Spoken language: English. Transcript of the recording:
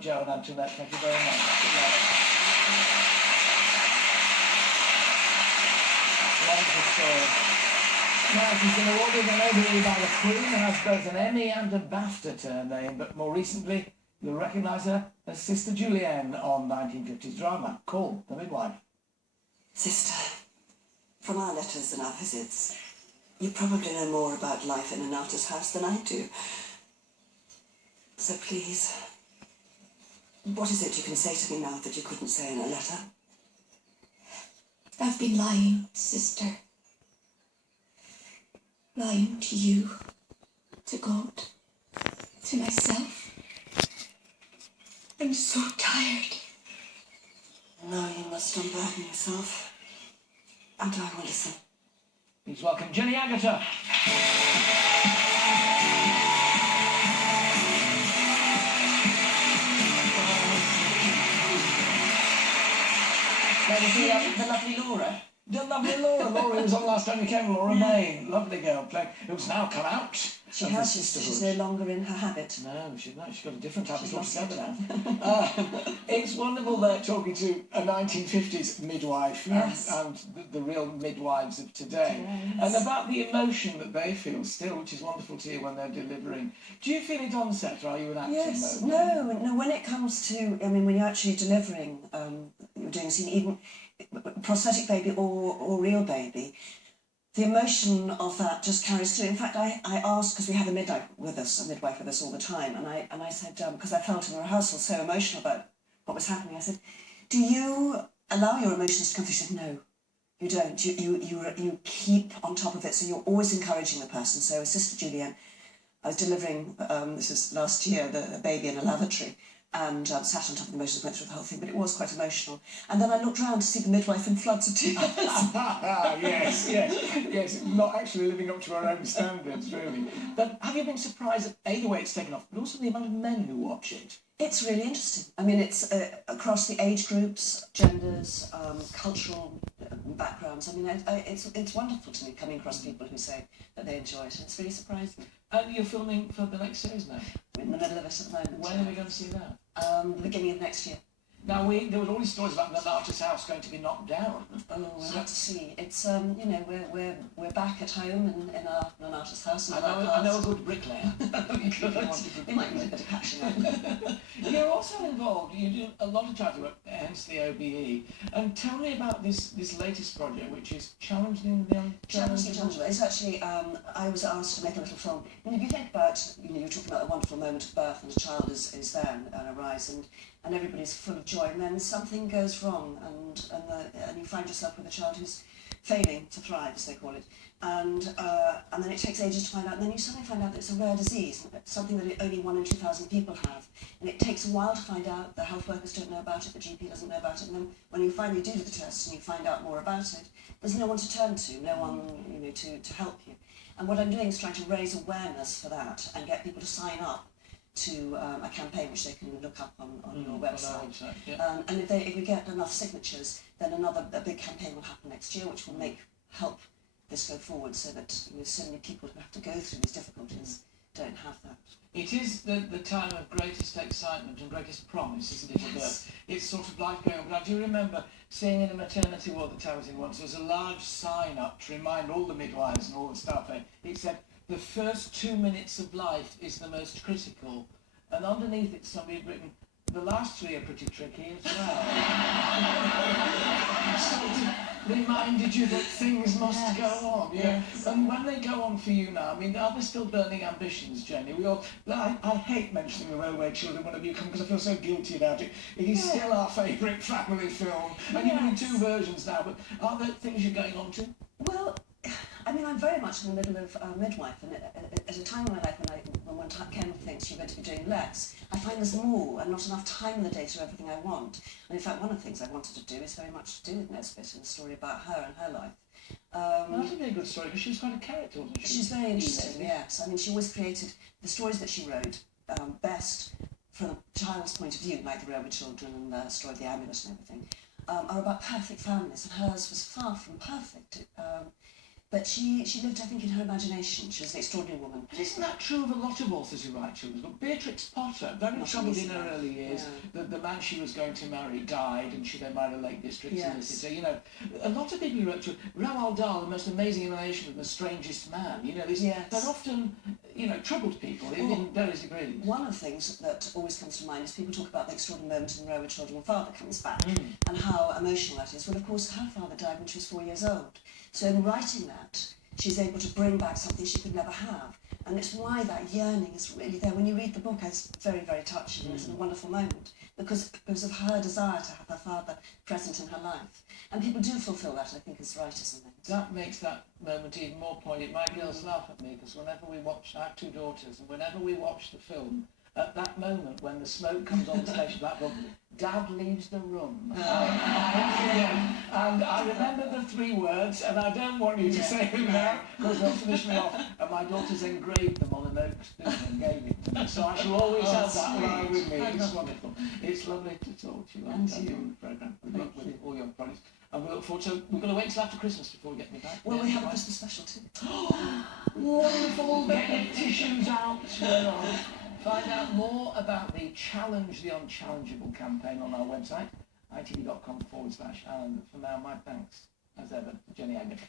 Joe, and Antoinette, thank you very much. Wonderful story. Now, she's been awarded an Obie by the Queen and has both an Emmy and a BAFTA to her name, but more recently, you'll recognise her as Sister Julienne on 1950s drama, Call the Midwife. Sister, from our letters and our visits, you probably know more about life in an artist's house than I do. So please, what is it you can say to me now that you couldn't say in a letter? I've been lying, sister. Lying to you, to God, to myself. I'm so tired. No, you must unburden yourself. And I will listen. Please welcome Jenny Agutter. The lovely Laura. The lovely Laura. Laura was on last time you came, Laura May. Lovely girl playing. Who's now come out. She's no longer in her habit. No, she's not. She's got a different habit altogether now. It's wonderful talking to a 1950s midwife and the real midwives of today. Yes. And about the emotion that they feel still, which is wonderful to hear when they're delivering. Do you feel it on set, or are you an acting Yes, mode? no, when it comes to, I mean, when you're actually delivering, you're doing a scene, even prosthetic baby or real baby, the emotion of that just carries through. In fact, I asked, because we have a midwife with us all the time, and I said, because I felt in the rehearsal so emotional about what was happening, I said, do you allow your emotions to come through? She said, no, you don't. You keep on top of it, so you're always encouraging the person. So Sister Julienne, I was delivering, this was last year, the baby in a lavatory, and sat on top of the emotions, went through the whole thing, but it was quite emotional. And then I looked round to see the midwife in floods of tears. yes, not actually living up to our own standards, really. But have you been surprised at A, the way it's taken off, but also the amount of men who watch it? It's really interesting. I mean, it's across the age groups, genders, cultural backgrounds. I mean, it's wonderful to me coming across people who say that they enjoy it, and it's really surprising. And you're filming for the next series now? We're in the middle of it at the moment. When are we going to see that? The beginning of next year. Now, there were all these stories about the artist's house going to be knocked down. Oh, we'll have to see. It's, you know, we're back at home in an artist's house. I know a good bricklayer. We might need a bit of patching up. You're also involved, you do a lot of charity work, hence the OBE. And tell me about this latest project, which is Challenging the Unchallengeable. It's actually, I was asked to make a little film. And if you think about, you know, you're talking about the wonderful moment of birth and a child is there and arrives, and everybody's full of joy, and then something goes wrong, and you find yourself with a child who's failing to thrive, as they call it, and then it takes ages to find out, and then you suddenly find out that it's a rare disease, something that only 1 in 2,000 people have, and it takes a while to find out. The health workers don't know about it, the GP doesn't know about it, and then when you finally do the tests and you find out more about it, there's no one to turn to, no one, you know, to help you. And what I'm doing is trying to raise awareness for that and get people to sign up to a campaign which they can look up on your website. And if we get enough signatures, then a big campaign will happen next year, which will help this go forward, so that so many people who have to go through these difficulties don't have that. It is the time of greatest excitement and greatest promise, isn't it? Yes. It's sort of life going on. But I do remember seeing in a maternity ward that I was in once, there was a large sign up to remind all the midwives and all the staff there. It said, the first 2 minutes of life is the most critical. And underneath it, somebody had written, the last 3 are pretty tricky as well. Sort of reminded you that things must go on. Yes. And when they go on for you now, I mean, are there still burning ambitions, Jenny? I hate mentioning the Railway Children whenever you come, because I feel so guilty about it. It is still our favourite family film. And you're in 2 versions now, but are there things you're going on to? Well, I mean, I'm very much in the middle of midwife, and at a time in my life when one Ken thinks you're going to be doing less, I find there's more and not enough time in the day to do everything I want. And in fact, one of the things I wanted to do is very much to do with Nesbit and the story about her and her life. Well, that's a very good story, because she was quite a character, wasn't she? She's very interesting, yes. I mean, she always created the stories that she wrote best from a child's point of view, like the Railway Children and the story of the amulet and everything, are about perfect families, and hers was far from perfect. But she lived, I think, in her imagination. She was an extraordinary woman. But isn't that true of a lot of authors who write children's books? Beatrix Potter, very troubled in her early years. Yeah. The man she was going to marry died, and she then married a Lake District solicitor. You know, a lot of people who wrote children, Roald Dahl, the most amazing emanation of The Strangest Man. You know, they're often, you know, troubled people in various degrees. One of the things that always comes to mind is people talk about the extraordinary moment in the Railway Children when father comes back and how emotional that is. Well, of course, her father died when she was 4 years old. So in writing that, she's able to bring back something she could never have. And it's why that yearning is really there. When you read the book, it's very, very touching. It's a wonderful moment because of her desire to have her father present in her life. And people do fulfil that, I think, as writers and things. That makes that moment even more poignant. My girls laugh at me because whenever we watch, I have 2 daughters, and whenever we watch the film, at that moment when the smoke comes on the station platform, Dad leaves the room. And I remember the 3 words, and I don't want you to say them now because they'll finish me off. And my daughters engraved them on an oak spoon and gave it to me. So I shall always have that line with me. It's wonderful. It's lovely to talk to you. And you. On the programme. Good luck with all your projects. And we look forward to, we're going to wait until after Christmas before we get me back. Well, we have a Christmas special too. Wonderful. Get your tissues out. Find out more about the Challenge the Unchallengeable campaign on our website, itv.com/. And for now, my thanks, as ever, to Jenny Agutter.